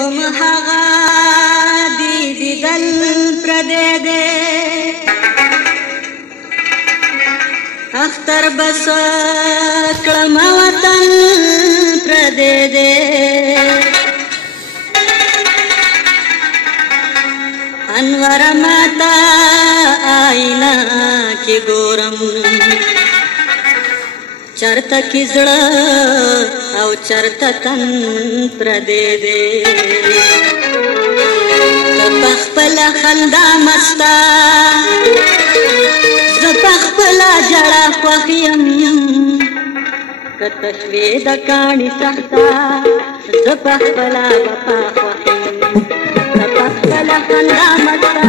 هم هغه دی دل پردې دې اختر بس کړم وطن پردې دې انور ماتا آئینا کی ګورم چرته کی زړه او چرته تن پردې دې خپل خندا مستا خپل جړه خوښیم کته شوې د کاڼي سخته زه په خپله وفا خوښیم زه په خپله خندا مسته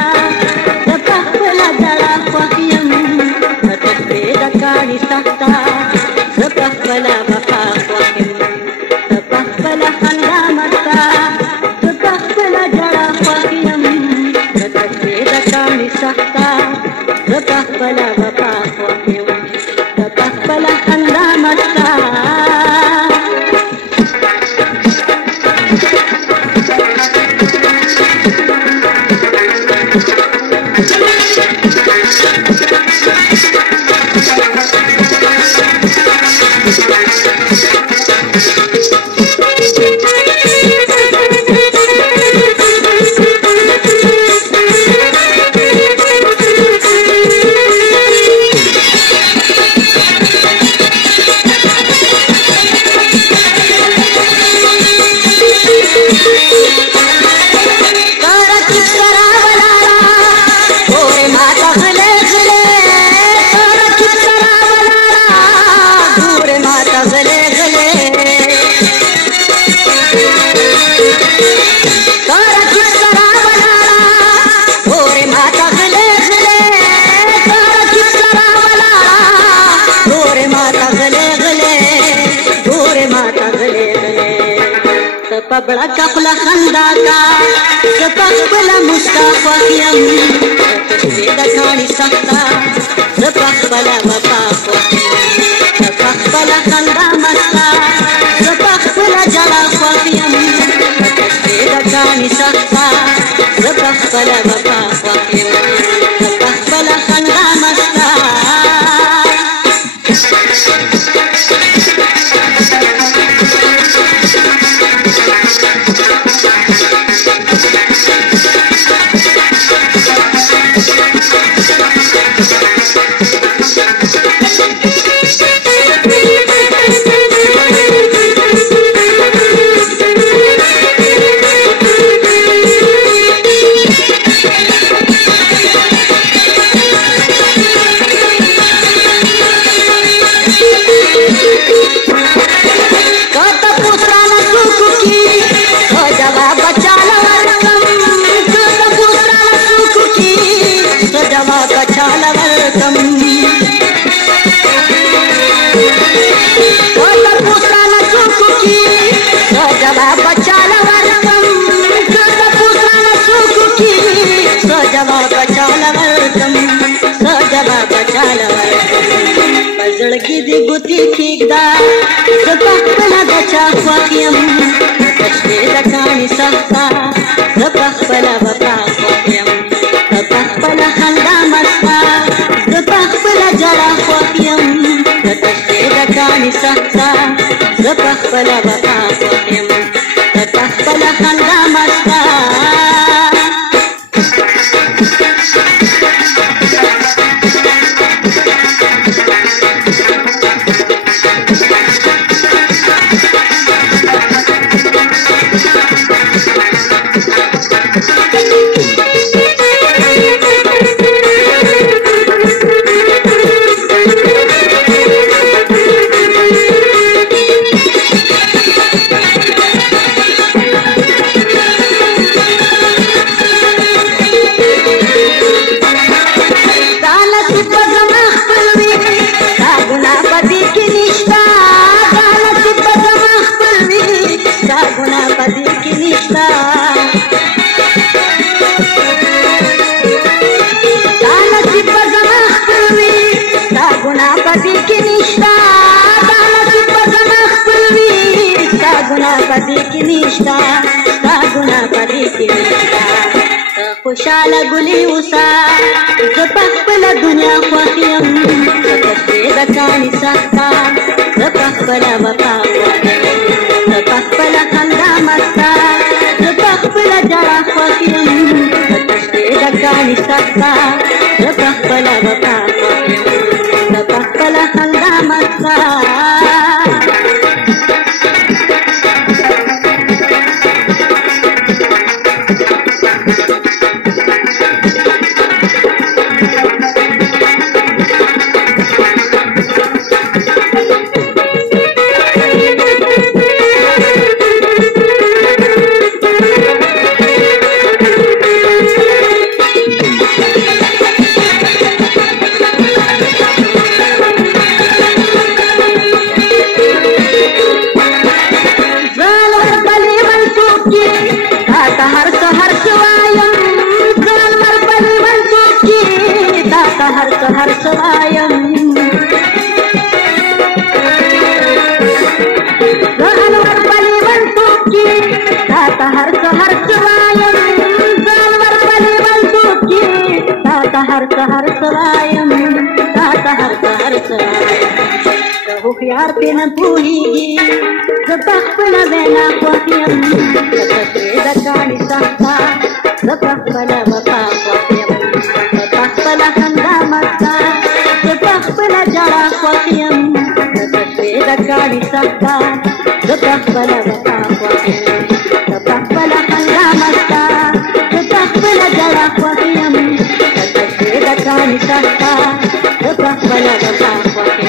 زه په خپله جړه خوښیم کته شوې د کاڼي سخته زه په خپله وفا خوښیم زه په خپله خندا مسته زه په خپله جړه خوښیم کته شوې د کاڼي سخته زه په خپله وفا خوښیم زه په خپله خندا مسته بڑا کپل خندا کا زپخبل مسکا خوخیم زید کانی سختا زپخبل وفا خوخیم زپخبل خندا مستا زپخبل جڑا خوخیم زید کانی سختا زپخبل وفا خوخیم زپخبل خندا مستا زړګي دې ګوتې کېږده زه په خپله د چا خوښ یم شپې د کاڼي سخته زه په خپله وفا خوښ یم زه په خپله خندا مسته زه په خپله جړه خوښ یم شپې د کاڼي سخته زه په خپله وفا خوښ یم زه په خپله خندا مسته गुना पति की निष्ठा پدې کې نشته خوشاله ګلې اوسه زه په خپله دنیا خوښ یم ځکه چې د کاڼي سخته زه په خپله وفا خوښ یم زه په خپله خندا مسته زه په خپله ژړا خوښ یم ځکه چې د کاڼي سخته زه په خپله وفا خوښ یم زه په خپله خندا مسته هر سوایم ځان ورپلې ونڅوک چې تا ته هر سهار سوایم ځان ورپلې ونڅوک چې تا ته هر سهار سوایم تا ته هر سهار سوایم که هوښیار پې نه پوهېږي زه په خپله وینا خوښ یم لکه چې د کاڼي سخته زه په خپله وفا خوښ یم زه په خپله خندا مسته زه په خپله ژړا خوښ یم لکه چې د کاڼي سخته زه په خپله وفا خوښ یم زه په خپله خندا مسته زه په خپله ژړا خوښ یم لکه چې د کاڼي سخته زه په خپله وفا خوښ یم